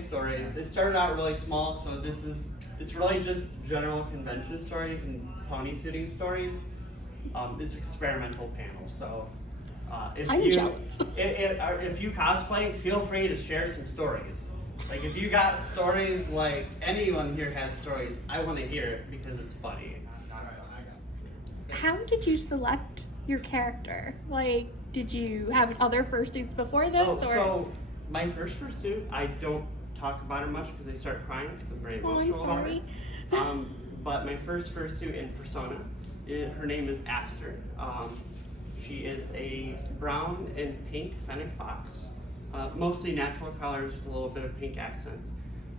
Stories. It started out really small, so it's really just general convention stories and pony suiting stories. It's experimental panel, so I'm jealous. If you cosplay, feel free to share some stories. Like if you got stories, like anyone here has stories, I want to hear it because it's funny. How did you select your character? Like, did you have other fursuits before this? So my first fursuit, I don't talk about her much because I start crying because I'm very emotional about it. But my first fursuit in Persona, her name is Abster. She is a brown and pink fennec fox, mostly natural colors with a little bit of pink accents.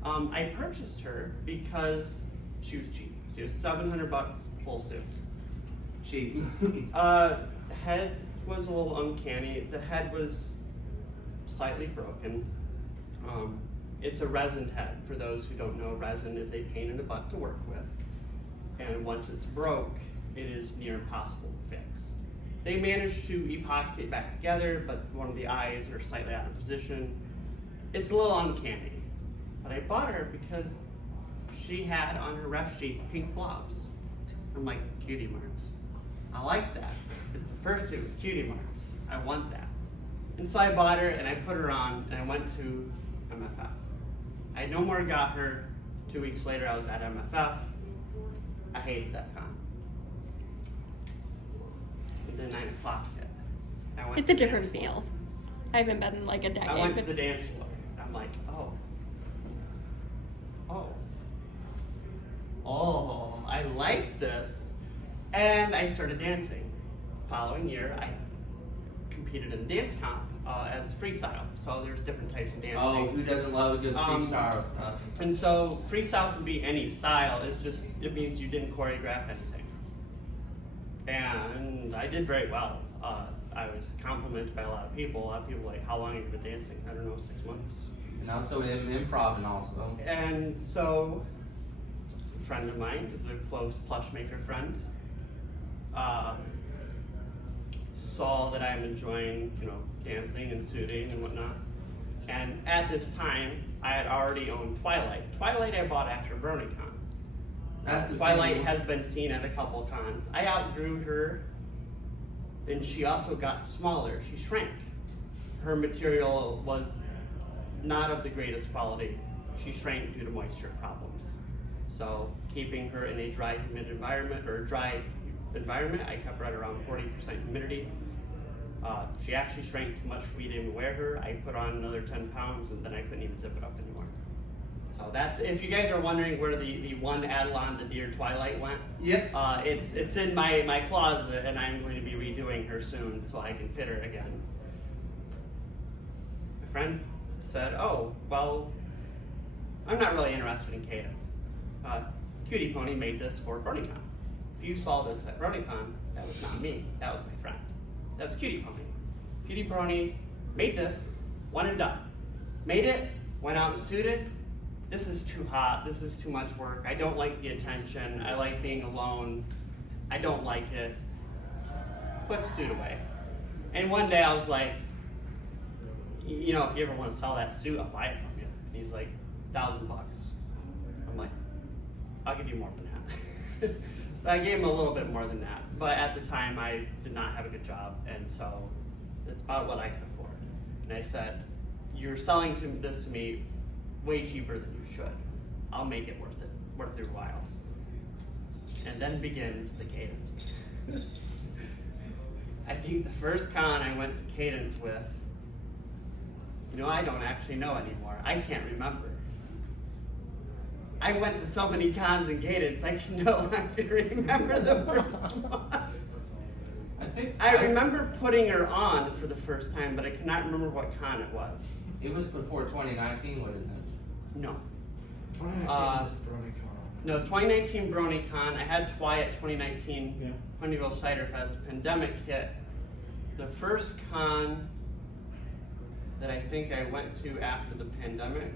I purchased her because she was cheap. She was $700 full suit. Cheap. The head was a little uncanny. The head was slightly broken. It's a resin head. For those who don't know, resin is a pain in the butt to work with. And once it's broke, it is near impossible to fix. They managed to epoxy it back together, but one of the eyes are slightly out of position. It's a little uncanny. But I bought her because she had on her ref sheet pink blobs. I'm like, cutie marks. I like that. It's a fursuit with cutie marks. I want that. And so I bought her and I put her on and I went to MFF. I no more got her. 2 weeks later I was at MFF. I hated that con. And then 9 o'clock hit. It's a different feel. I haven't been in like a decade. I went to the dance floor. I'm like, oh, I like this. And I started dancing. Following year, I competed in dance comp as freestyle. So there's different types of dancing. Oh, who doesn't love a good freestyle stuff? And so freestyle can be any style. It means you didn't choreograph anything. And I did very well. I was complimented by a lot of people. A lot of people were like, how long have you been dancing? I don't know, 6 months. And also improv and also. And so a friend of mine is a close plush maker friend. Saw that I'm enjoying, dancing and suiting and whatnot. And at this time, I had already owned Twilight. Twilight I bought after BronyCon. Twilight has been seen at a couple cons. I outgrew her, and she also got smaller. She shrank. Her material was not of the greatest quality. She shrank due to moisture problems. So keeping her in a dry, humid environment, I kept her at around 40% humidity. She actually shrank too much for me to even wear her. I put on another 10 pounds and then I couldn't even zip it up anymore. So that's, if you guys are wondering where the one Adelon, the Dear Twilight went, yep. It's in my closet and I'm going to be redoing her soon so I can fit her again. My friend said, oh, well, I'm not really interested in Cadence. Cutie Pony made this for BronyCon. If you saw this at BronyCon, that was not me, that was my friend. That's Cutie Pony. Cutie Pony made this, one and done. Made it, went out and suited. This is too hot, this is too much work. I don't like the attention, I like being alone. I don't like it. Put the suit away. And one day I was like, if you ever want to sell that suit, I'll buy it from you. And he's like, $1,000. I'm like, I'll give you more than that. I gave him a little bit more than that, but at the time I did not have a good job, and so it's about what I could afford. And I said, you're selling this to me way cheaper than you should. I'll make it worth your while. And then begins the Cadence. I think the first con I went to Cadence with, I don't actually know anymore. I can't remember. I went to so many cons and Cadence, I can no longer remember the first one. I remember putting her on for the first time, but I cannot remember what con it was. It was before 2019, wasn't it? No. 2019 was BronyCon. No, 2019 BronyCon. I had Twy at 2019 Ponyville Cider Fest. Pandemic hit. The first con that I think I went to after the pandemic,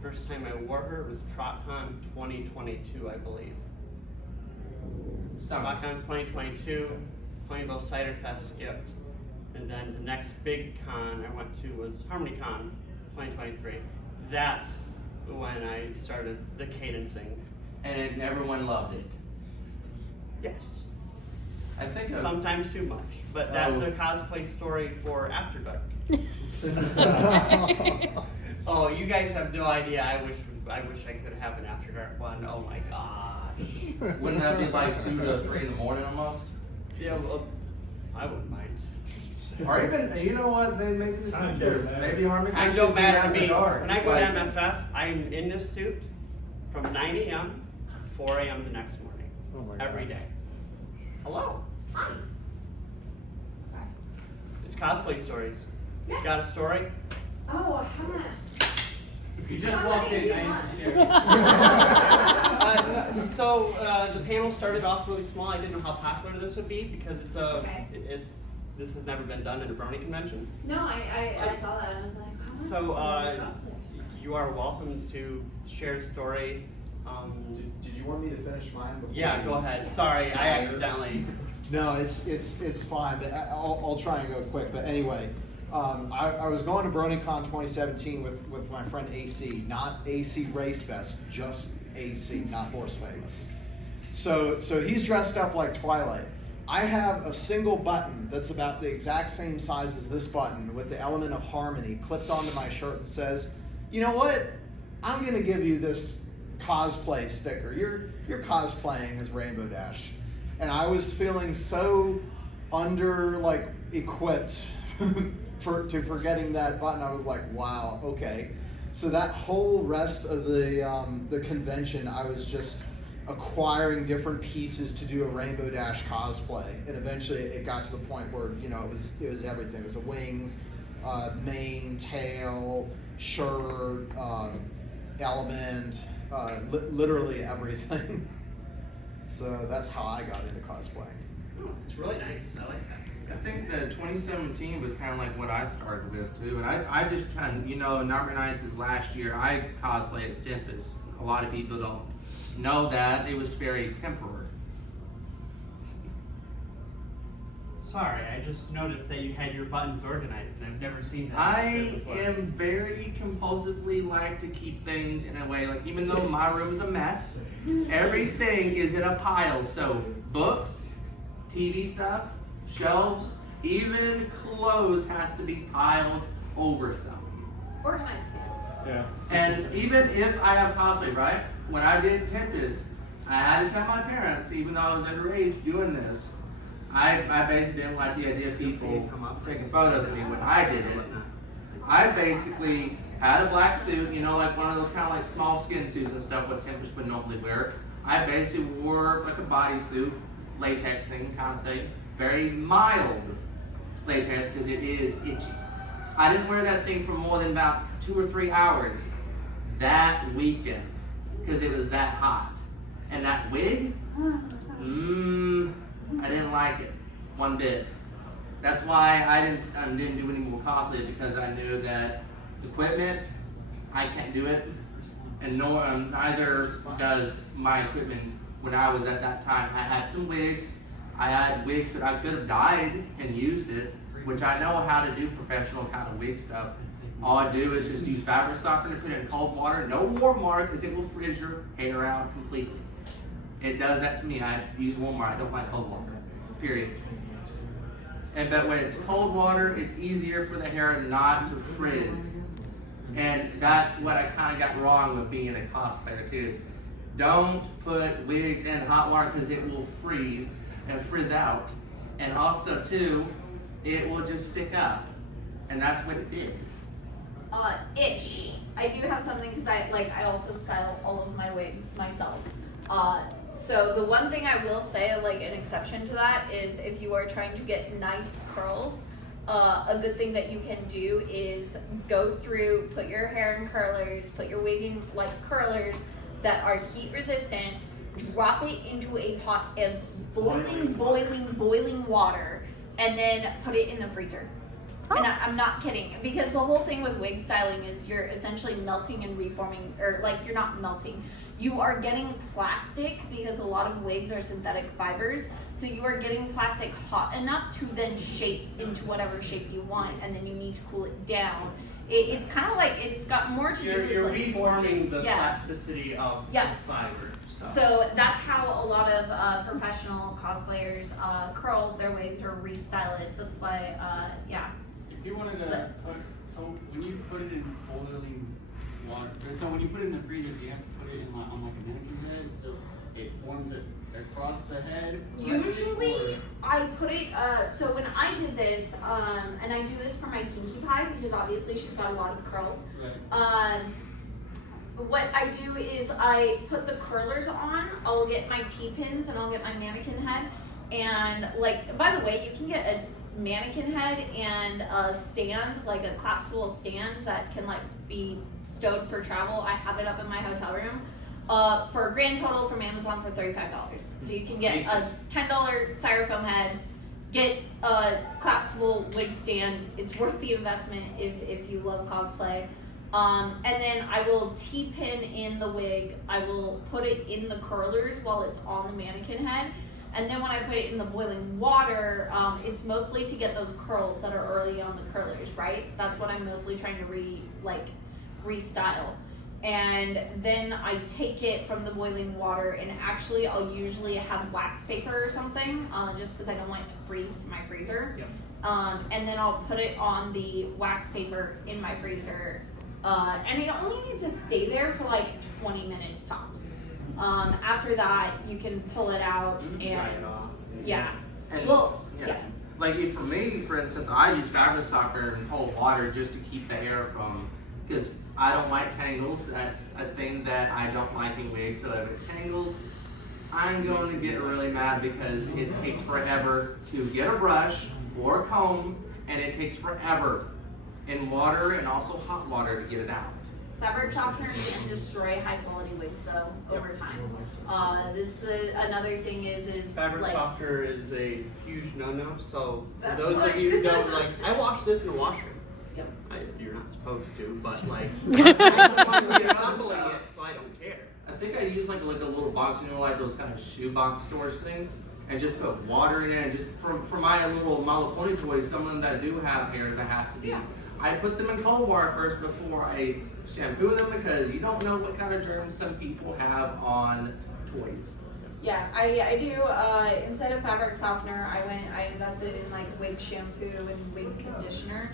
first time I wore her was TrotCon 2022, I believe. TrotCon 2022, Ponyville Cider Fest skipped, and then the next big con I went to was Harmonycon 2023. that's when I started the cadencing. And everyone loved it. Yes. I think of, Sometimes too much, but that's a cosplay story for After Dark. Oh, you guys have no idea. I wish I could have an After Dark one. Oh my gosh. wouldn't that be like 2 to 3 in the morning almost? Yeah, well, I wouldn't mind. Or even, you know what, they maybe this Time future, don't matter. maybe Harmonycon Time should don't be matter to after me. dark. When I go Like, to MFF, I'm in this suit from 9 a.m. to 4 a.m. the next morning. Oh my Every gosh. day. Hello. Hi. Sorry. It's Cosplay Stories. Yeah. Got a story? Oh, I haven't. You just walked in, I ain't sharing. So the panel started off really small. I didn't know how popular this would be because Okay. this has never been done at a brownie convention. No, I saw that and I was like, oh, that's So cosplayers. you are welcome to share a story. Did you want me to finish mine? Before Yeah, go ahead. Sorry, I accidentally. No, it's fine, but I'll try and go quick. But anyway, I was going to BronyCon 2017 with my friend AC, not AC Race Fest, just AC, not Horse Famous. So he's dressed up like Twilight. I have a single button that's about the exact same size as this button with the element of harmony clipped onto my shirt and says, you know what? I'm gonna give you this cosplay sticker. You're cosplaying as Rainbow Dash. And I was feeling so equipped for getting that button. I was like, wow, okay. So that whole rest of the convention, I was just acquiring different pieces to do a Rainbow Dash cosplay. And eventually it got to the point where, you know, it was everything. It was the wings, mane, tail, shirt, element, literally everything. So that's how I got into cosplaying. Oh, it's really nice. I like that. I think that 2017 was kind of like what I started with too, and I just kind, you know, Number Nights is last year. I cosplayed as Tempest. A lot of people don't know that. It was very temporary. Sorry, I just noticed that you had your buttons organized, and I've never seen that. I am very compulsively like to keep things in a way, like even though my room is a mess, everything is in a pile. So books, TV stuff, shelves, even clothes has to be piled over something. Organized skills. Yeah. And even if I have cosplay, right? When I did Tempest, I had to tell my parents, even though I was underage doing this, I basically didn't like the idea of people taking photos of me when I did it. I basically had a black suit, you know, like one of those kind of like small skin suits and stuff what Tempest would normally wear. I basically wore like a bodysuit, latexing kind of thing. Very mild latex because it is itchy. I didn't wear that thing for more than about 2 or 3 hours that weekend because it was that hot. And that wig, I didn't like it one bit. That's why I didn't do any more cosplay because I knew that equipment, I can't do it, and neither does my equipment. When I was at that time, I had some wigs. I had wigs that I could have dyed and used it, which I know how to do professional kind of wig stuff. All I do is just use fabric softener, put it in cold water, no warm water because it will frizz your hair out completely. It does that to me. I use warm water. I don't like cold water. Period. But when it's cold water, it's easier for the hair not to frizz. And that's what I kind of got wrong with being a cosplayer too. Is don't put wigs in hot water because it will freeze and frizz out. And also too, it will just stick up. And that's what it did. Ish. I do have something because I also style all of my wigs myself. So the one thing I will say, like an exception to that, is if you are trying to get nice curls, a good thing that you can do is go through, put your hair in curlers, put your wig in like curlers that are heat resistant, drop it into a pot of boiling water, and then put it in the freezer. And I'm not kidding, because the whole thing with wig styling is you're essentially melting and reforming, or like you're not melting. you are getting plastic because a lot of wigs are synthetic fibers. So you are getting plastic hot enough to then shape into whatever shape you want, and then you need to cool it down. It's kind of like, it's got more to do with You're like reforming the yeah. plasticity of Yeah. the fiber. So that's how a lot of professional cosplayers curl their wigs or restyle it. That's why, yeah. If you wanted to put, so when you put it in boiling water, so when you put it in the freezer, do you have to put it in like, on like a mannequin's head so it forms it across the head? Usually, I put it, so when I did this, and I do this for my Kinky Pie, because obviously she's got a lot of curls. Right. What I do is I put the curlers on, I'll get my T-pins and I'll get my mannequin head. And like, by the way, you can get a mannequin head and a stand, like a collapsible stand that can like be stowed for travel. I have it up in my hotel room. For a grand total from Amazon for $35. So you can get a $10 styrofoam head, get a collapsible wig stand. It's worth the investment if you love cosplay. And then I will T-pin in the wig. I will put it in the curlers while it's on the mannequin head. And then when I put it in the boiling water, it's mostly to get those curls that are early on the curlers, right? That's what I'm mostly trying to restyle. And then I take it from the boiling water, and actually I'll usually have wax paper or something, just because I don't want it to freeze to my freezer. Yep. And then I'll put it on the wax paper in my freezer. And it only needs to stay there for like 20 minutes tops. After that, you can pull it out and Dry it off. yeah. And, Well, yeah. yeah. Like for me, for instance, I use fabric softener in cold water just to keep the hair from, because I don't like tangles. That's a thing that I don't like in wigs. So if it tangles, I'm going to get really mad because it takes forever to get a brush or a comb, and it takes forever in water and also hot water to get it out. Fabric softeners can destroy high quality wigs though over time. This another thing is Fabric like, softener is a huge no-no. So for That's those like- of you who don't like, I wash this in a washer. Yep. You're not supposed to, but like, I'm assembling it, so I don't care. I think I use like a little box, you know, like those kind of shoe box storage things, and just put water in it. And just for my little My Little Pony toys, someone that do have hair that has to be. Yeah. I put them in cold water first before I shampoo them because you don't know what kind of germs some people have on toys. yeah, I do. Instead of fabric softener, I invested in like wig shampoo and wig conditioner.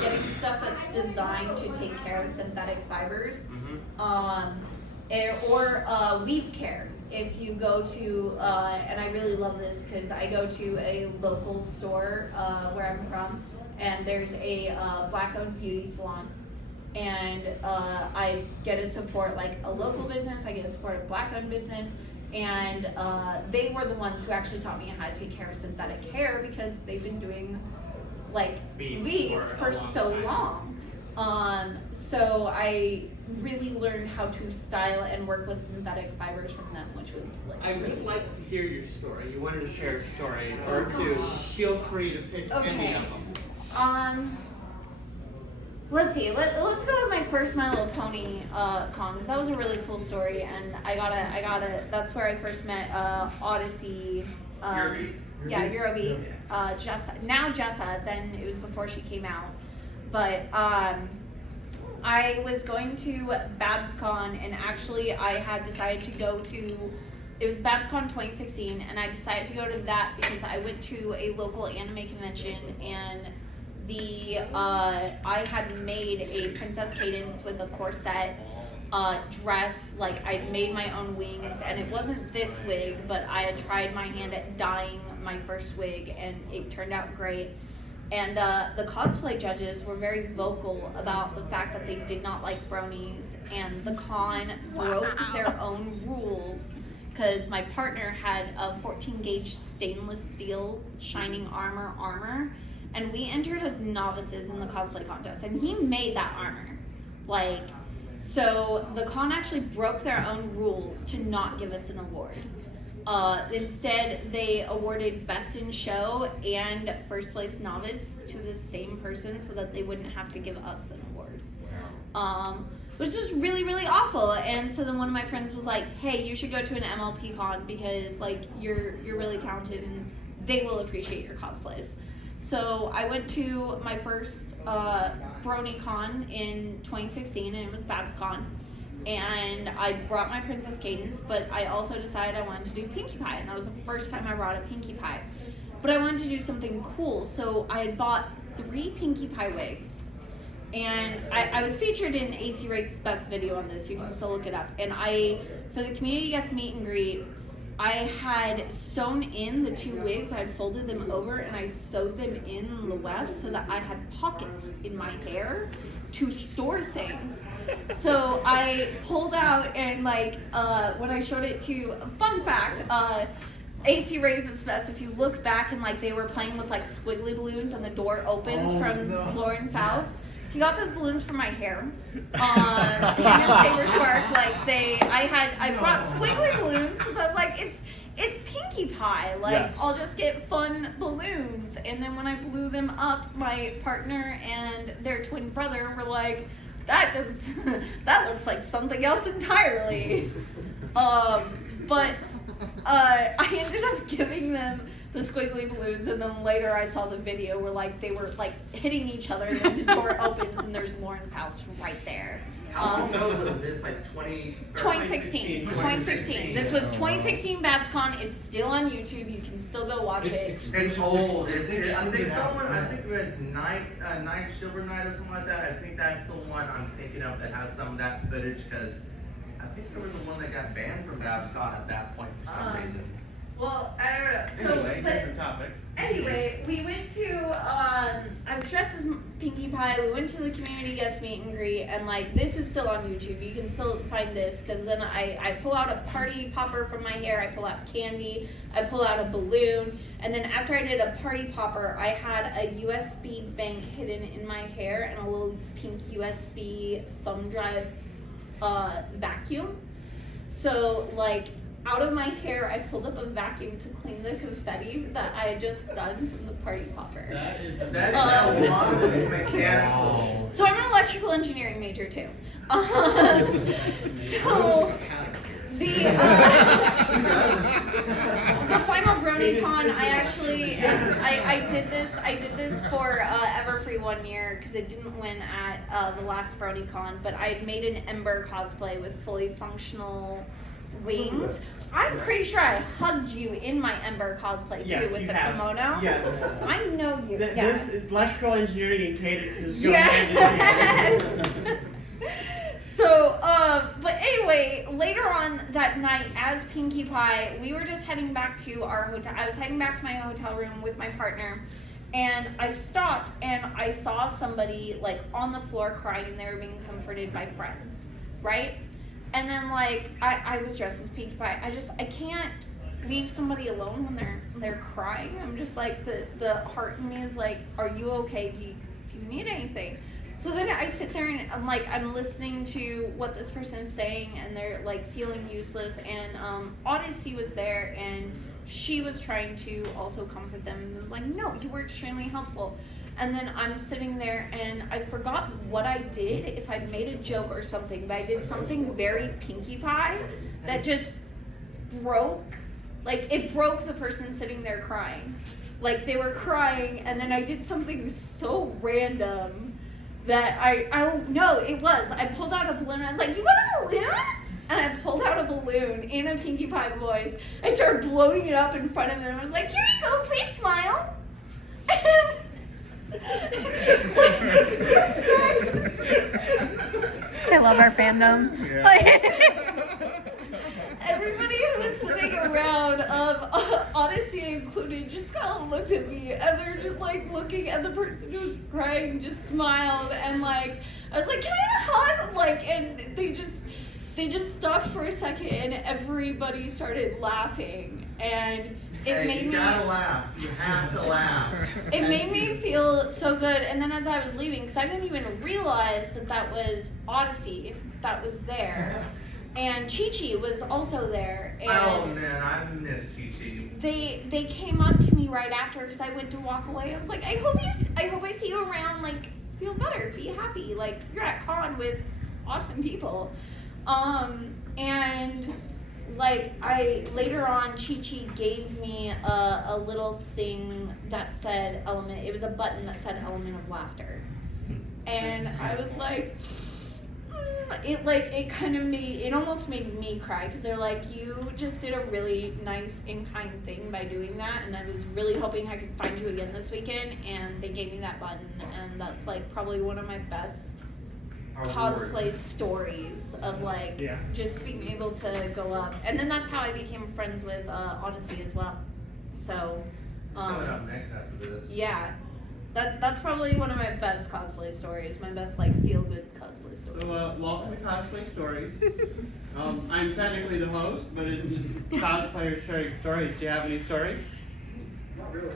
Getting stuff that's designed to take care of synthetic fibers. Or weave care. If you go to, and I really love this because I go to a local store where I'm from, and there's a black-owned beauty salon, and I get to support like a local business. I get to support a black-owned business, and they were the ones who actually taught me how to take care of synthetic hair because they've been doing like weaves for so long. So I really learned how to style and work with synthetic fibers from them, which was like I really would like to hear your story. You wanted to share a story or two. Feel free to pick any of them. Let's see. Let's go with my first My Little Pony con, because that was a really cool story, and I gotta. That's where I first met Odyssey. Eurobeat? Yeah, Eurobeat. Jessa. Now Jessa. Then it was before she came out. But I was going to BabsCon, and actually I had decided to go to. It was BabsCon 2016, and I decided to go to that because I went to a local anime convention, and I had made a Princess Cadence with a corset dress. Like I'd made my own wings, and it wasn't this wig, but I had tried my hand at dyeing my first wig, and it turned out great. And the cosplay judges were very vocal about the fact that they did not like bronies, and the con broke their own rules because my partner had a 14 gauge stainless steel shining armor, and we entered as novices in the cosplay contest, and he made that armor. Like, so the con actually broke their own rules to not give us an award. Instead, they awarded Best in Show and First Place Novice to the same person so that they wouldn't have to give us an award. which was really, really awful. And so then one of my friends was like, hey, you should go to an MLP con because like you're really talented and they will appreciate your cosplays. So I went to my first BronyCon in 2016, and it was BabsCon. And I brought my Princess Cadence, but I also decided I wanted to do Pinkie Pie, and that was the first time I brought a Pinkie Pie. But I wanted to do something cool, so I had bought 3 Pinkie Pie wigs. And I was featured in AC Race's best video on this, you can still look it up. And for the community guest meet and greet, I had sewn in the 2 wigs, I had folded them over and I sewed them in the weft so that I had pockets in my hair to store things. So I pulled out and like, when I showed it to, fun fact, AC Rave's Best, if you look back and like they were playing with like squiggly balloons and the door opens from Lauren Phauxe. He got those balloons for my hair. Him and Saber Spark, like I brought squiggly balloons because I was like, it's Pinkie Pie. Like Yes. I'll just get fun balloons. And then when I blew them up, my partner and their twin brother were like, that looks like something else entirely. But I ended up giving them the squiggly balloons, and then later I saw the video where like they were like hitting each other, and then the door opens and there's Lauren Phauxe right there. How long ago was this? Like 2016. 2016. This was 2016 BabsCon. It's still on YouTube. You can still go watch it. It's old. I think it was Night Silver Night or something like that. I think that's the one I'm thinking of that has some of that footage because I think there was the one that got banned from BabsCon at that point for some reason. Well, I don't know. So, Anyway, different topic. Anyway, we went to, I was dressed as Pinkie Pie, we went to the community guest meet and greet, and like, this is still on YouTube, you can still find this, because then I pull out a party popper from my hair, I pull out candy, I pull out a balloon, and then after I did a party popper, I had a USB bank hidden in my hair, and a little pink USB thumb drive vacuum. So, like, out of my hair, I pulled up a vacuum to clean the confetti that I had just done from the party popper. That is a lot of mechanical. So I'm an electrical engineering major too. The final BronyCon, I did this for Everfree 1 year because it didn't win at the last BronyCon, but I had made an Ember cosplay with fully functional wings. I'm pretty sure I hugged you in my Ember cosplay too, Yes, with you the have. kimono. Yes. I know you. This electrical engineering and cadences go hand in hand. So, but anyway, later on that night, as Pinkie Pie, we were just heading back to our hotel. I was heading back to my hotel room with my partner, and I stopped and I saw somebody like on the floor crying, and they were being comforted by friends, right? And then like I was dressed as Pinkie Pie. I can't leave somebody alone when they're crying. I'm just like the heart in me is like, are you okay? Do you need anything? So then I sit there and I'm listening to what this person is saying, and they're like feeling useless. And Odyssey was there, and she was trying to also comfort them, and was like, no, you were extremely helpful. And then I'm sitting there, and I forgot what I did, if I made a joke or something, but I did something very Pinkie Pie that just broke, like it broke the person sitting there crying. Like they were crying, and then I did something so random that no, it was. I pulled out a balloon, and I was like, you want a balloon? And I pulled out a balloon in a Pinkie Pie voice. I started blowing it up in front of them. I was like, here you go, please smile. And I love our fandom. everybody who was sitting around, Odyssey included, just kind of looked at me, and they're just like looking at the person who was crying, just smiled, and like I was like, "Can I have a hug?" Like, and they just stopped for a second, and everybody started laughing, and it made me. You gotta laugh. You have to laugh. It made me feel so good, and then as I was leaving, because I didn't even realize that was Odyssey that was there, and Chi-Chi was also there. And oh man, I miss Chi-Chi. They came up to me right after because I went to walk away. I was like, I hope I see you around. Like, feel better, be happy. Like, you're at con with awesome people. And like later on, Chi-Chi gave me a little thing that said it was a button that said element of laughter. And I was like, it almost made me cry, because they're like, you just did a really nice and kind thing by doing that, and I was really hoping I could find you again this weekend, and they gave me that button, and that's like probably one of my best cosplay stories of like just being able to go up, and then that's how I became friends with Odyssey as well. So coming up next after this. yeah, that's probably one of my best cosplay stories, my best like feel good cosplay stories. So, welcome to Cosplay Stories. I'm technically the host, but it's just cosplayers sharing stories. Do you have any stories? Not really.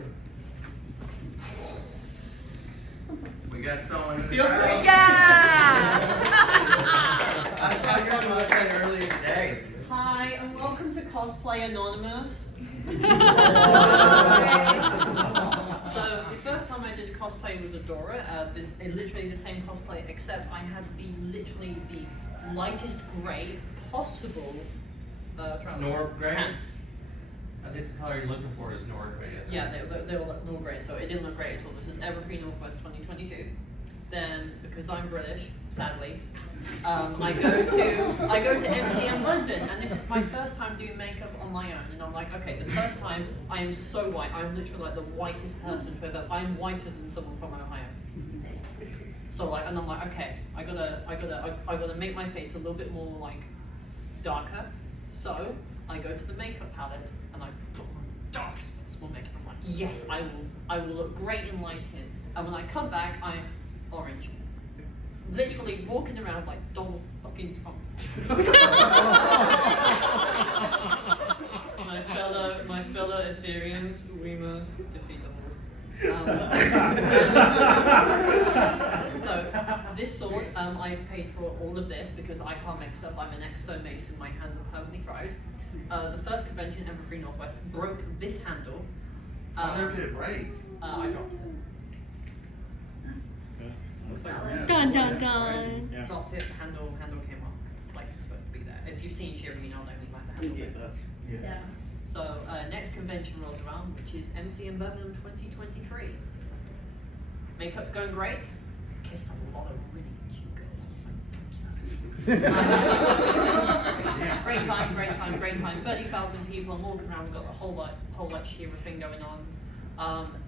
We got someone in the Feel free. crowd. Yeah! I saw your website earlier today. Hi, and welcome to Cosplay Anonymous. So the first time I did cosplay was Adora. Literally the same cosplay, except I had literally the lightest grey possible Nor grey? pants. I think the color you're looking for is Nord Grey. Yeah, they were like Nor grey, so it didn't look great at all. This is Everfree Northwest 2022. Then, because I'm British, sadly, I go to MCM London, and this is my first time doing makeup on my own. And I'm like, okay, the first time I am so white. I'm literally like the whitest person to ever. I'm whiter than someone from Ohio. So like, and I'm like, okay, I gotta make my face a little bit more like darker. So I go to the makeup palette and I put on darkest possible makeup. I'm like, yes, I will look great in lighting. And when I come back, I'm orange. Literally walking around like Donald fucking Trump. my fellow Ethereans, we must defeat them all. So this sword, I paid for all of this because I can't make stuff. I'm an ex-stonemason. My hands are permanently fried. The first convention, Everfree Northwest, broke this handle. How did it break? I dropped it. Looks like Dun dun dun. Yeah. Dropped it. Handle came off like it's supposed to be there. If you've seen Shiri, you know I don't mean like the handle. Yeah. So next convention rolls around, which is MCM Birmingham 2023. Makeup's going great. Kissed a lot of really cute girls. Great time. 30,000 people. I'm walking around. We've got the whole like Shira thing going on.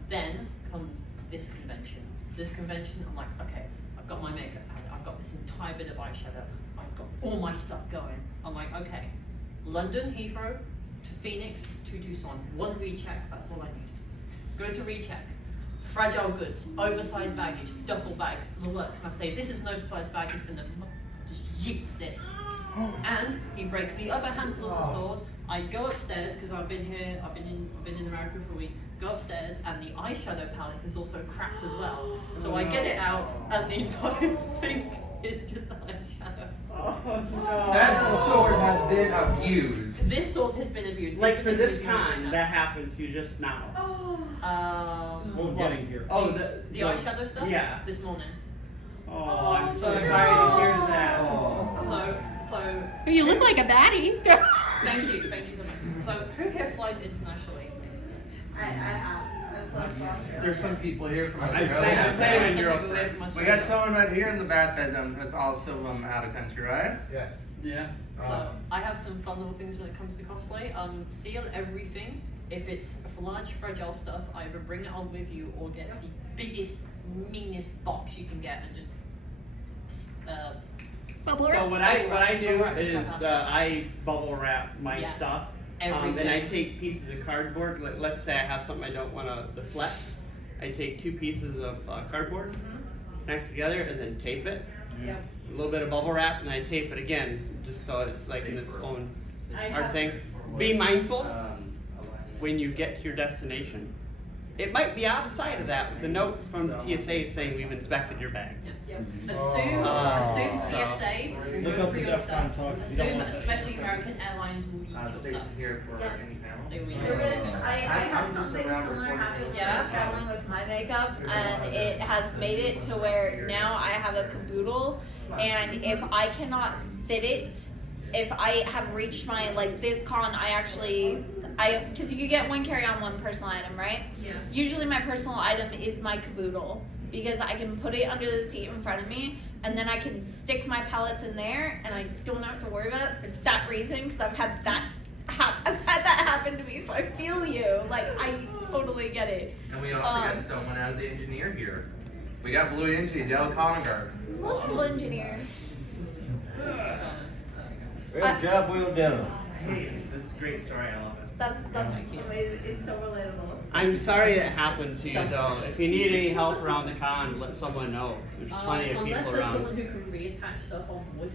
Then comes this convention. I'm like, okay, I've got my makeup palette. I've got this entire bit of eyeshadow. I've got all my stuff going. I'm like, okay, London Heathrow to Phoenix to Tucson. One recheck. That's all I need. Go to recheck. Fragile goods, oversized baggage, duffel bag, the works. And I say, this is an oversized baggage, and the just yeets it. And he breaks the other handle of the sword. I go upstairs because I've been in America for a week. Go upstairs, and the eyeshadow palette is also cracked as well. So I get it out, and the entire sink is just eyeshadow. Oh no. That sword has been abused. This sword has been abused. Like for this It's con, that happened to you just now. We're getting here. Oh, the eyeshadow stuff? Yeah. This morning. Oh, I'm so sorry to hear that. So You look like a baddie. thank you so much. So who here flies internationally? I have. I've flown across Europe. There's some people here from I'm Australia. thanking your Some people live from friends. We got someone right here in the back that's also out of country, right? Yes. Yeah. So I have some fun little things when it comes to cosplay. Seal everything. If it's large, fragile stuff, either bring it on with you or get the biggest, meanest box you can get and just Bubble So wrap. what I do Bubble wrap. is I bubble wrap my Yes. stuff. Everything. Then I take pieces of cardboard. Let's say I have something I don't want to flex. I take 2 pieces of cardboard, connect together, and then tape it. Yep. A little bit of bubble wrap, and I tape it again, just so it's like in its own I art have- thing. Be mindful when you get to your destination. it might be outside of that with the notes from the TSA saying we've inspected your bag. Assume so- TSA will Look go up through the your DEF stuff. CON talks. You Assume, don't want to- especially American Airlines, will eat your Station stuff. here for Yep. any panel. They will eat There your was, stuff. I had I'm just something around similar recording happen when those I was videos. traveling with my makeup, and it has made it to where now I have a caboodle, and if I cannot fit it, if I have reached my, like this con, because you get one carry-on, one personal item, right? Yeah. Usually my personal item is my caboodle, because I can put it under the seat in front of me, and then I can stick my palettes in there, and I don't have to worry about it for that reason, because I've had that happen to me, so I feel you. Like, I totally get it. And we also got someone as the engineer here. We got Blue Engineer, Dale Conagard. Multiple engineers. Great job, well done. Hey, this is a great story. I love it. That's it's so relatable. I'm sorry it happened to you though. If you need any help around the con, let someone know. There's plenty of Unless people there's around. someone who can reattach stuff on wood.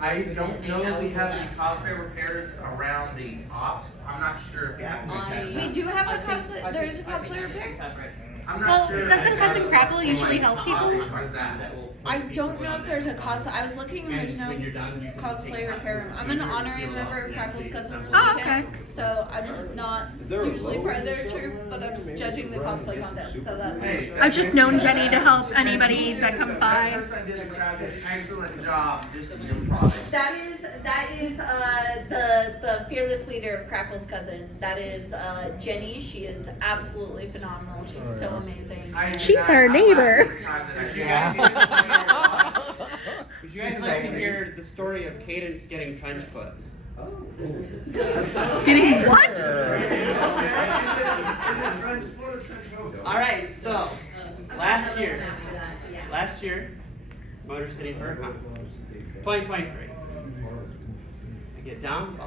I don't know if we have any less. cosplay repairs around the ops. I'm not sure if Yeah, We do have a I think- cosplay. I There's a think- I think cosplay that's repair. fabric. I'm not Well, sure. doesn't Cut and Crackle usually help people? I don't know if there's a cosplay. I was looking and there's no when you're done, you can cosplay take repair room. I'm an honorary member of Crackle's Cousins Oh, weekend, okay. so I'm not usually part of their troop, but I'm judging the cosplay contest, so that's. I've just known Jenny to help anybody that comes by. That person did an excellent job just improvising. That is the fearless leader of Crackle's cousin. That is Jenny. She is absolutely phenomenal. She's so amazing. She's our neighbor. Would you guys like to hear the story of Cadence getting trench foot? Getting what? All right, so last year, Motor City Furcon, 2023. I get down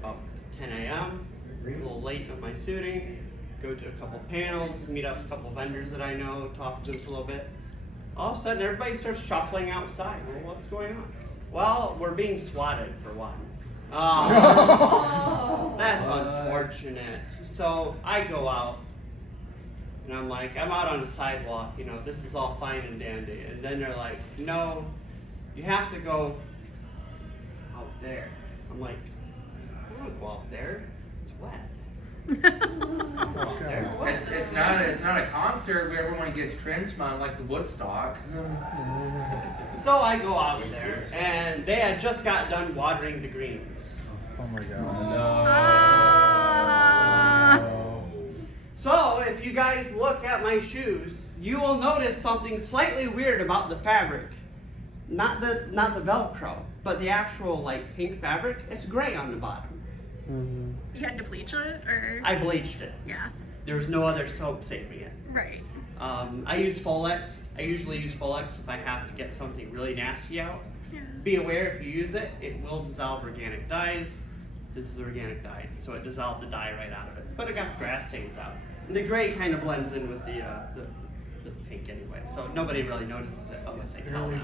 about 10 a.m., a little late on my suiting, go to a couple panels, meet up a couple vendors that I know, talk to them for a little bit. All of a sudden, everybody starts shuffling outside. Well, what's going on? Well, we're being swatted for one. That's unfortunate. So I go out, and I'm like, I'm out on the sidewalk, you know, this is all fine and dandy. And then they're like, no, you have to go out there. I'm like, I don't go out there, it's wet. It's not a concert where everyone gets trench mud like the Woodstock. So I go out there, and they had just got done watering the greens. Oh my god. So if you guys look at my shoes, you will notice something slightly weird about the fabric. Not the Velcro, but the actual like pink fabric. It's gray on the bottom. You had to bleach it, or? I bleached it. Yeah, There was no other soap saving it. right. I use Folex. I usually use Folex if I have to get something really nasty out. Yeah. Be aware if you use it, it will dissolve organic dyes. This is organic dye, so it dissolved the dye right out of it. But it got the grass stains out. And the gray kind of blends in with the pink anyway, so nobody really notices it unless they call it.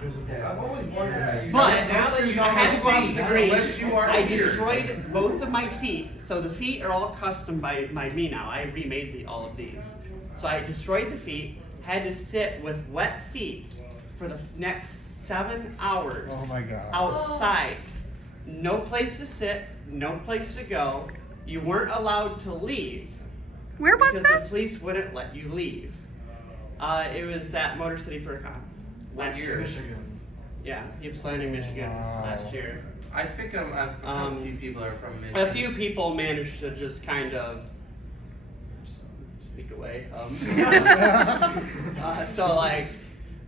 But now that you I had to go out to the unless greens. you are I here. destroyed both of my feet, so the feet are all custom by me now. I remade all of these. So I destroyed the feet, had to sit with wet feet for the next 7 hours Oh my god. outside. No place to sit, no place to go. You weren't allowed to leave Where was because the this? police wouldn't let you leave. It was at Motor City Furcon last year. Michigan. Yeah, Ypsilanti, Michigan Wow. last year. I think a few people are from Michigan. A few people managed to just kind of sneak away.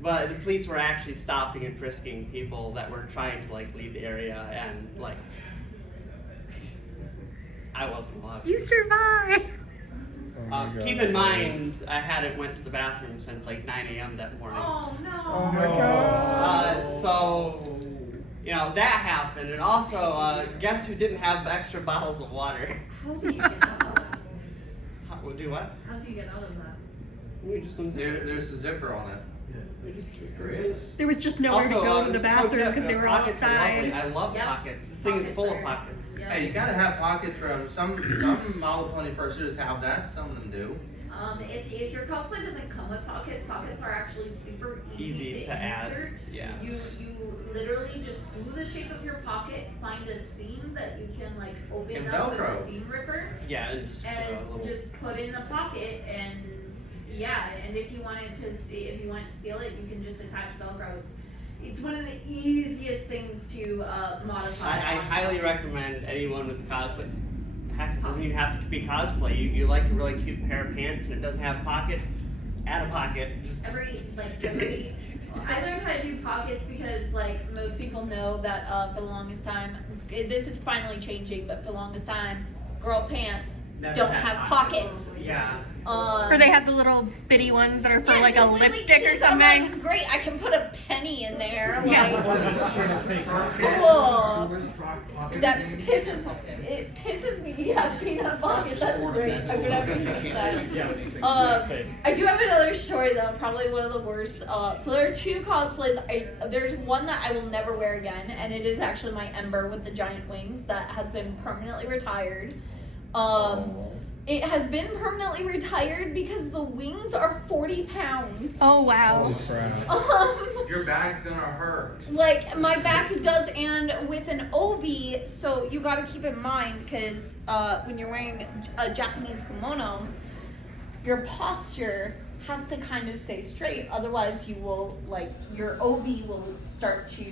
But the police were actually stopping and frisking people that were trying to like leave the area, and like I wasn't allowed. You survived. Keep in mind, I hadn't went to the bathroom since like 9 a.m. that morning. Oh no. Oh my god. So, you know, that happened. And also, guess who didn't have extra bottles of water? How do you get out of that? We'll do what? How do you get out of that? We just unzip it. There's a zipper on it. There was just nowhere to go to the bathroom because they were all pockets are lovely. outside. I love Yep. pockets. This thing is Pockets full of are- pockets. Yeah. Hey, you gotta have pockets from some model 21sters have that. Some of them do. If your cosplay doesn't come with pockets, pockets are actually super easy to add. insert. Yeah. You literally just do the shape of your pocket, find a seam that you can like open And up with Velcro. a seam ripper, Yeah, and just and a little. just put in the pocket, and yeah, and if you wanted to seal it, you can just attach Velcro. It's one of the easiest things to modify. I on highly costumes. recommend anyone with cosplay. Heck, it doesn't even have to be cosplay. You like a really cute pair of pants and it doesn't have pockets, add a pocket. Every I learned how to do pockets because like most people know that for the longest time, this is finally changing, but for the longest time, girl pants Never don't had have pockets. Yeah. Or they have the little bitty ones that are for like a literally, lipstick or yes, I'm something. like, great, I can put a penny in there. Like, Yeah. cool. That pisses me. Yeah, peanut pockets. That's great. I'm gonna have to use that. I do have another story though, probably one of the worst. So there are two cosplays. There's one that I will never wear again, and it is actually my Ember with the giant wings that has been permanently retired. It has been permanently retired because the wings are 40 pounds. Oh wow. Your bag's gonna hurt. Like my back does, and with an obi, so you got to keep in mind because when you're wearing a Japanese kimono, your posture has to kind of stay straight. Otherwise, you will your obi will start to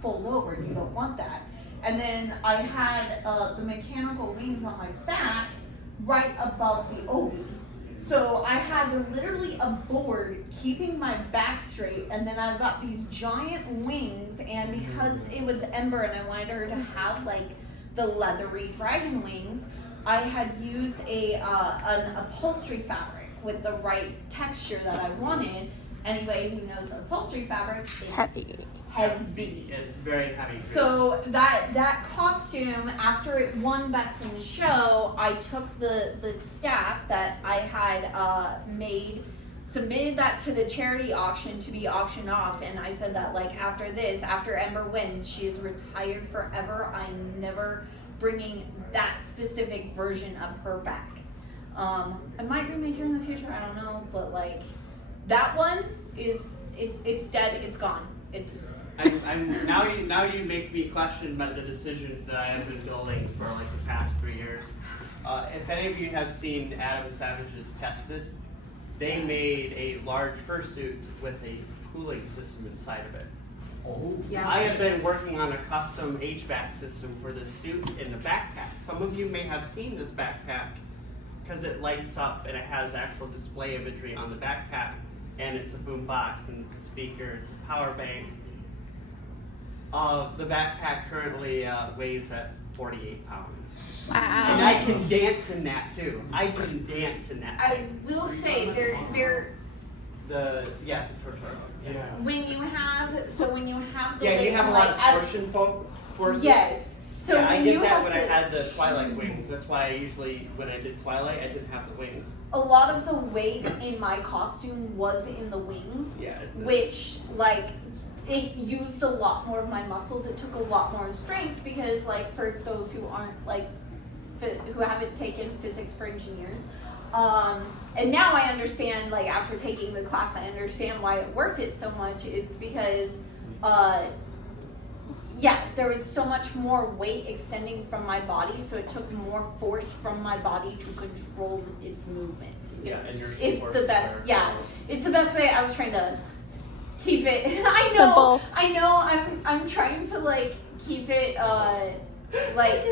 fold over, and you don't want that. And then I had the mechanical wings on my back right above the obi. So I had literally a board keeping my back straight, and then I've got these giant wings, and because it was Ember and I wanted her to have like the leathery dragon wings, I had used an upholstery fabric with the right texture that I wanted. Anybody who knows upholstery fabric is heavy. It's very heavy. So that costume, after it won Best in Show, I took the staff that I had made, submitted that to the charity auction to be auctioned off, and I said that like after Ember wins, she is retired forever. I'm never bringing that specific version of her back. I might remake her in the future, I don't know, but like that one it's dead, it's gone. Now you make me question the decisions that I have been building for like the past 3 years. If any of you have seen Adam Savage's Tested, they made a large fursuit with a cooling system inside of it. Oh. Yeah. I have been working on a custom HVAC system for this suit in the backpack. Some of you may have seen this backpack because it lights up and it has actual display imagery on the backpack, and it's a boom box and it's a speaker, it's a power bank. The backpack currently weighs at 48 pounds. Wow. And I can dance in that too. I can dance in that I thing. will say they're The torso. Yeah. when you have the Yeah, you weight, have a like, lot of as- torsion forces. Yes. So yeah, I when did you that have when to, I had the Twilight wings. That's why I usually, when I did Twilight, I didn't have the wings. a lot of the weight in my costume was in the wings, Yeah. which like it used a lot more of my muscles. It took a lot more strength because like for those who aren't like who haven't taken physics for engineers, and now I understand, like after taking the class, I understand why it worked it so much. It's because there was so much more weight extending from my body, so it took more force from my body to control its movement. Yeah, and your It's force the is best. there. Yeah, it's the best way. I was trying to keep it. Simple. I know. I'm trying to like keep it like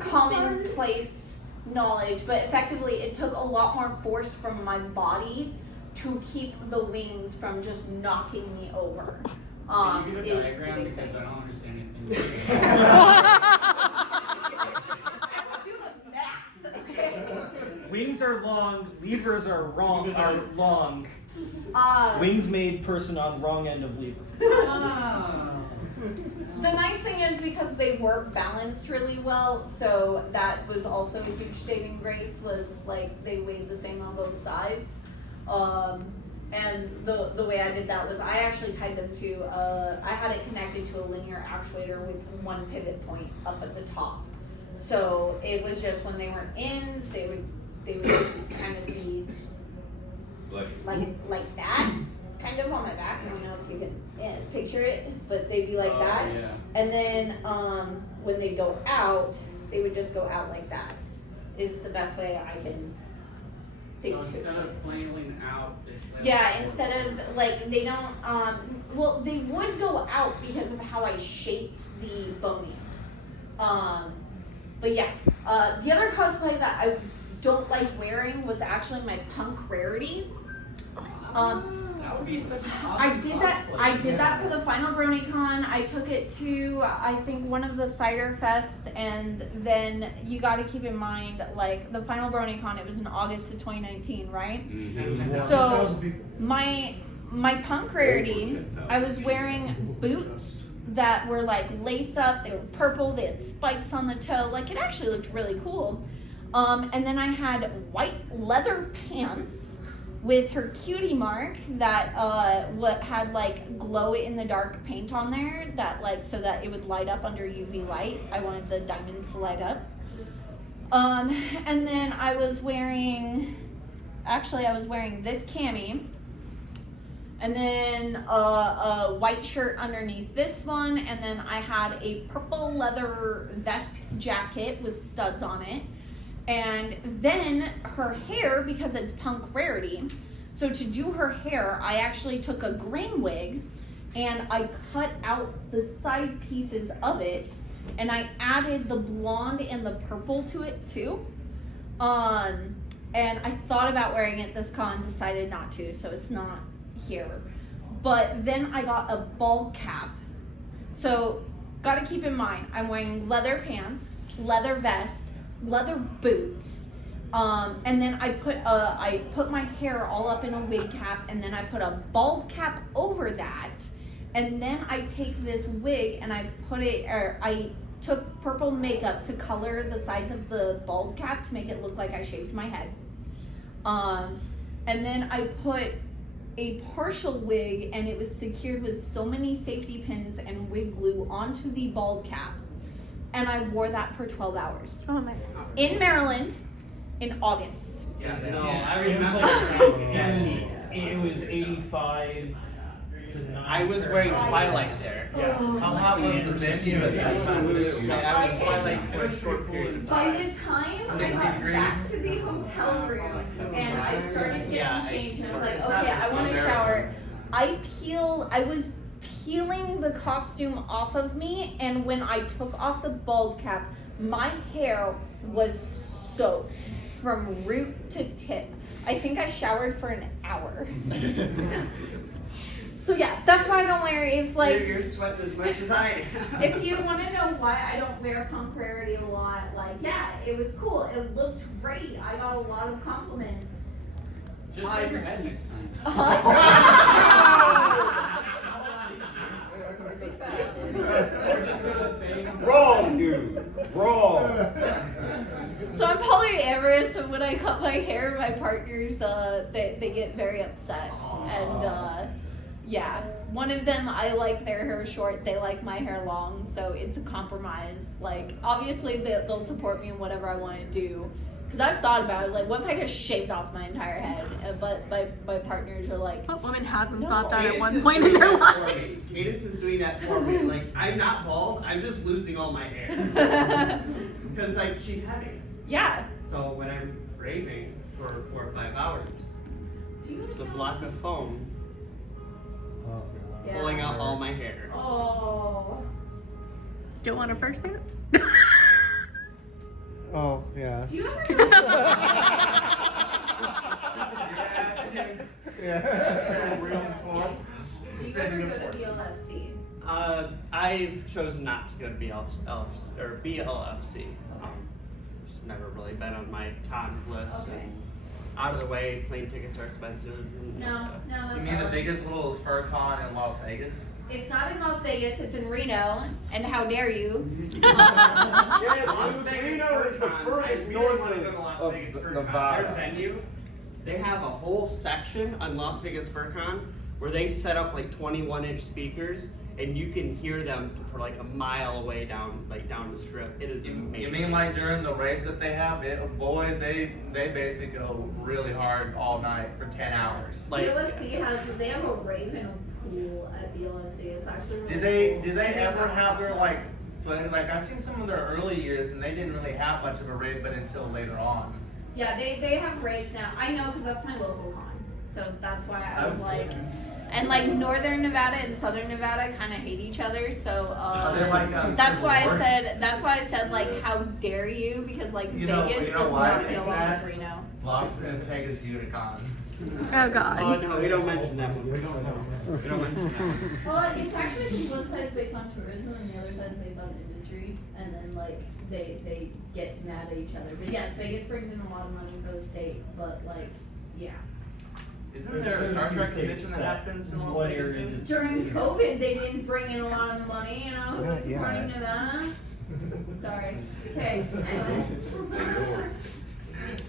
commonplace knowledge, but effectively it took a lot more force from my body to keep the wings from just knocking me over. Can you get a is the diagram big because thing. I don't understand anything. Do the math, okay? Wings are long, levers are long. Wings made person on wrong end of lever. The nice thing is because they were balanced really well, so that was also a huge saving grace, was like they weighed the same on both sides. And the way I did that was I actually tied them to, I had it connected to a linear actuator with one pivot point up at the top. So it was just when they were in, they would just kind of be like that, kind of on my back. I don't know if you can picture it, but they'd be like that. Yeah. And then when they go out, they would just go out like that. Is the best way I can think So to instead explain. of flailing out, they flail Yeah, forward. instead of like they don't well they would go out because of how I shaped the bony. But yeah. The other cosplay that I don't like wearing was actually my punk rarity. That would be such an awesome I did that. cosplay. I did that for the final BronyCon. I took it to I think one of the cider fests, and then you got to keep in mind like the final BronyCon. It was in August of 2019, right? So my punk rarity, I was wearing boots that were like lace up. They were purple. They had spikes on the toe. Like it actually looked really cool. And then I had white leather pants with her cutie mark that what had like glow in the dark paint on there that like so that it would light up under UV light. I wanted the diamonds to light up. And then I was wearing this cami, and then a white shirt underneath this one, and then I had a purple leather vest jacket with studs on it. And then her hair, because it's punk rarity, so to do her hair, I actually took a green wig and I cut out the side pieces of it, and I added the blonde and the purple to it too. And I thought about wearing it this con, decided not to, so it's not here. But then I got a bald cap. So gotta keep in mind, I'm wearing leather pants, leather vest, leather boots, and then I put my hair all up in a wig cap, and then I put a bald cap over that, and then I take this wig and I took purple makeup to color the sides of the bald cap to make it look like I shaved my head, and then I put a partial wig, and it was secured with so many safety pins and wig glue onto the bald cap. And I wore that for 12 hours. Oh my. In Maryland, in August. Yeah, no, I It was remember. like it was 85 to 90. I was wearing Twilight there. Yeah. How hot was the venue at that time? I was Twilight for a short period of By time. the time I 60 got degrees. back to the hotel room and I started getting Yeah, changed, and I was it's like, not- okay, it's I want not to very shower. I was peeling the costume off of me, and when I took off the bald cap, my hair was soaked from root to tip. I think I showered for an hour. So yeah, that's why I don't wear it. If like You're sweating as much as I am. if you want to know why I don't wear punk rarity a lot, like yeah, it was cool. It looked great. I got a lot of compliments. Just shave your head next time. Wrong, dude. Wrong. So I'm polyamorous, and when I cut my hair, my partners they get very upset. And yeah, one of them, I like their hair short, they like my hair long, so it's a compromise. Like obviously they'll support me in whatever I want to do. Because I've thought about it, like, what if I just shaved off my entire head? But my partners are like, What woman hasn't No. thought that at Cadence one is point in doing their that for life? me. Cadence is doing that for me. Like, I'm not bald, I'm just losing all my hair. Because, like, she's heavy. yeah. So when I'm raving for 4 or 5 hours, there's a block of foam Oh, God. pulling out all my hair. Oh. Do you want a first date? Oh, yes. Do you ever Yeah. Do you ever go to BLFC? I've chosen not to go to BLFC. Just never really been on my cons list. Okay. And out of the way, plane tickets are expensive. And, No, that's You mean not the what- biggest little is FurCon in Las Vegas? It's not in Las Vegas, it's in Reno, and how dare you? Yeah, Las dude, Vegas Reno is the FurCon. I furthest really north want to go to Las of Vegas FurCon. Nevada. Their venue, they have a whole section on Las Vegas FurCon where they set up like 21-inch speakers, and you can hear them for like a mile away down the strip. It is amazing. You mean like during the raves that they have? They basically go really hard all night for 10 hours. Like, they have a rave and a pool at BLSC. It's actually really Do they ever have their like I've seen some of their early years and they didn't really have much of a rave but until later on. Yeah, they have raves now. I know because that's my local con. So that's why I was like, and like Northern Nevada and Southern Nevada kind of hate each other. So they're like, that's why Civil War? That's why I said like, how dare you? Because like Vegas does not get along with Reno. Las Vegas Unicon. Oh God. Oh no, we don't mention that one. We don't mention that one. Well, it's actually because one side is based on tourism and the other side is based on industry, and then like they get mad at each other. But yes, Vegas brings in a lot of money for the state, but like, yeah. Isn't there a Star Trek convention that happens in Las Vegas too? During COVID, they didn't bring in a lot of money, you know, who's supporting Nevada? Sorry. Okay, anyway.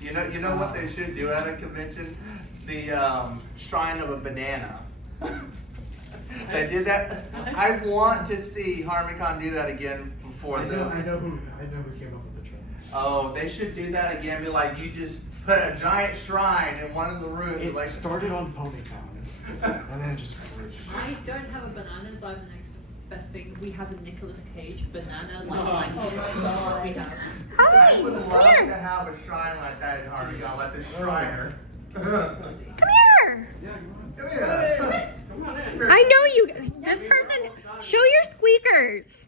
You know what they should do at a convention? The Shrine of a Banana. They did that. I want to see Harmonycon do that again before I know who came up with the trend. Oh, they should do that again. Be like, you just put a giant shrine in one of the rooms. It like started on PonyCon, and then it just grew. I don't have a banana, but the next best thing, we have a Nicolas Cage banana blanket. We have. I would love to have a shrine like that in Harmonycon, like the Shriner. Come here. Come here. Come on in. I know you. This person. Show your squeakers.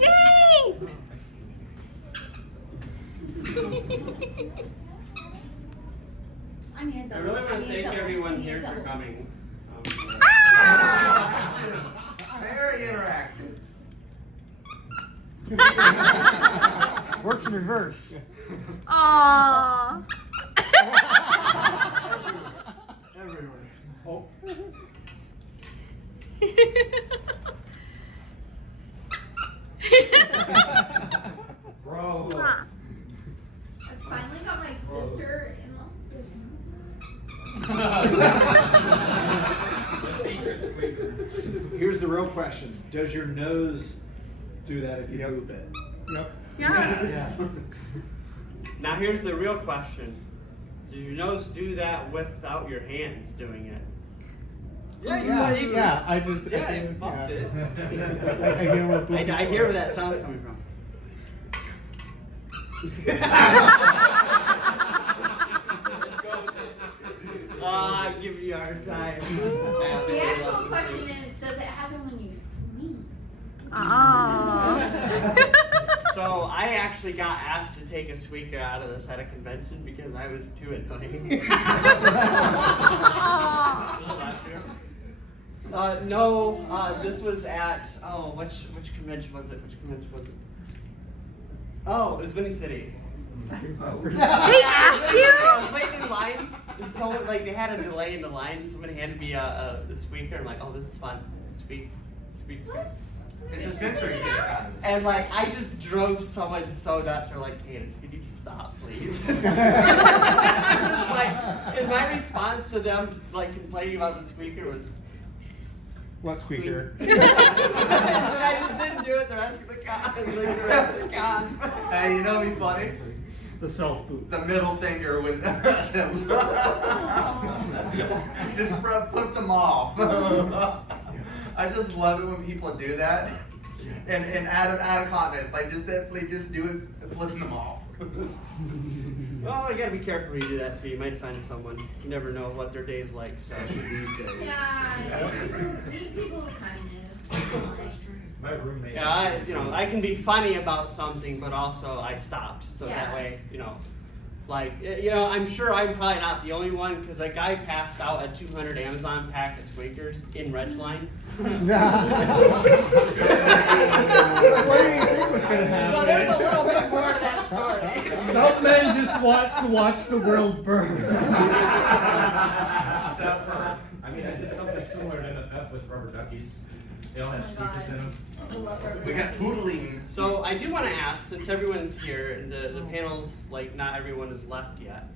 Yay! I need a I really want to thank everyone here for coming. Very interactive. Works in reverse. Aww. Everywhere. Oh. Bro. I finally got my sister in love. Here's the real question: does your nose do that if you move it? Yep. Yes. Now here's the real question. Does your nose do that without your hands doing it? Yeah, I just. Yeah, you bumped it. I hear where that sound's coming from. I give you a hard time. The actual question is, does it happen when you sneeze? So I actually got asked to take a squeaker out of this at a convention because I was too annoying. Last year? No, this was at, which convention was it? Oh, it was Windy City. They asked you? I was waiting in line, and so like they had a delay in the line. Somebody handed me a squeaker. I'm like, oh, this is fun. Squeak. It's a sensory thing. And like I just drove someone so nuts. They're like, Cadence, could you just stop, please? Just like, and my response to them like complaining about the squeaker was, What squeaker? I just didn't do it the rest of the con. Hey, you know what'd be funny? The self boot. The middle finger with just flip them off. I just love it when people do that. And out of confidence, like just simply just do it, flipping them off. Well, you gotta be careful when you do that too. You might find someone. You never know what their day is like. So these days. Yeah, these people with kindness. My roommate. Yeah, I can be funny about something, but also I stopped. So Yeah. that way, I'm sure I'm probably not the only one because a guy passed out a 200 Amazon pack of squeakers in Ridgeline. What do you think was gonna happen? So there's a little bit more to that story. Some men just want to watch the world burn. Suffer. I mean, I did something similar at NFF with rubber duckies. They all had speakers in them. We got poodling. So I do want to ask, since everyone's here, and the panel's like not everyone is left yet.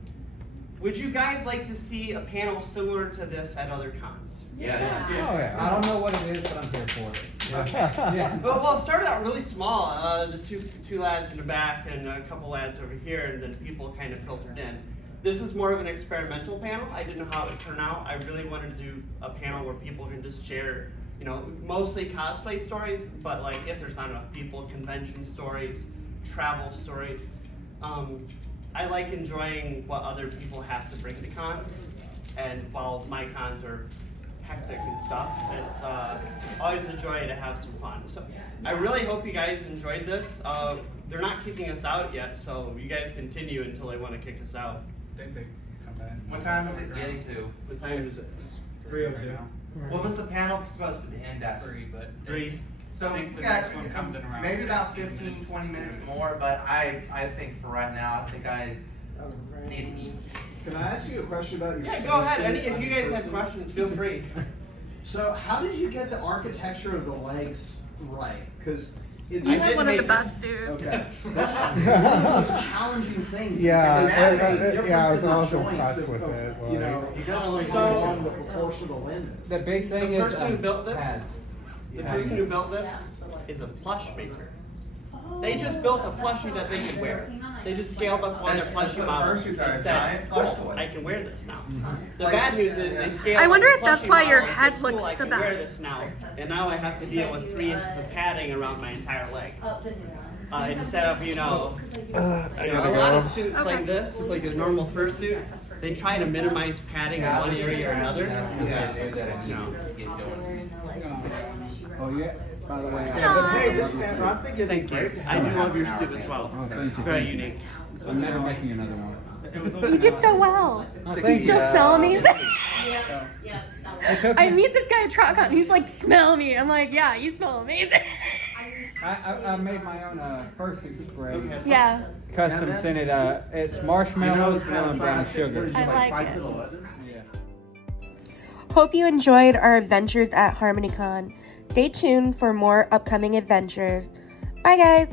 Would you guys like to see a panel similar to this at other cons? Yes. Oh yeah. I don't know what it is, but I'm here for it. Yeah. Well, it started out really small. The two lads in the back and a couple lads over here, and then people kind of filtered in. This is more of an experimental panel. I didn't know how it would turn out. I really wanted to do a panel where people can just share, you know, mostly cosplay stories, but like if there's not enough people, convention stories, travel stories. I like enjoying what other people have to bring to cons, and while my cons are hectic and stuff, it's always a joy to have some fun. So I really hope you guys enjoyed this. They're not kicking us out yet, so you guys continue until they want to kick us out. I think they come back. What time is it getting to? What time is it? 3:02. What was the panel supposed to end at? 3, but 3. So I think the yeah, next one comes in around maybe about 15 15, minutes. 20 minutes more, but I think for right now, I think I need to eat. Can I ask you a question about your Yeah, go ahead. spacesuit If you guys have person? questions, feel free. So how did you get the architecture of the legs right? Because You I had did one of the make- best, dude. Okay. That's one of the most challenging things. Yeah, is that I difference was in the also joints impressed of, with it, you know, like- you gotta look So- along the proportion of the limb is. The big thing The is person who built this, pads. the Yeah. person who built this is a plush maker. They just built a plushie that they could wear. They just scaled up one of their That's plushie what models fursuits are, and a said, giant plush toy. I can wear this now. Mm-hmm. The bad news is they scaled I up wonder the if that's plushie why your model and head said, "Cool, looks I the can wear best." this now. And now I have to deal with 3 inches of padding around my entire leg. Oh, the new one. Instead of, you know, I a lot of suits like this, like a normal fursuit, they try to minimize padding in one area or another. You know. Oh yeah. By the way, Yeah, but hey, this man, I'm thinking it'd be Thank great you. to I have do a love half your an hour suit as panel. well. Oh, thank It's you. very unique. I'm never making another one. You did so well. Oh, You thank you. still smell amazing. Yeah, yeah, that It one. took I me. meet this guy at TrotCon. He's like, smell me. I'm like, yeah, you smell amazing. I made my own fursuit spray. Okay. Yeah, Custom sent it. It's marshmallows, vanilla, and brown sugar. I like it. Yeah. Hope you enjoyed our adventures at Harmonycon. Stay tuned for more upcoming adventures. Bye guys!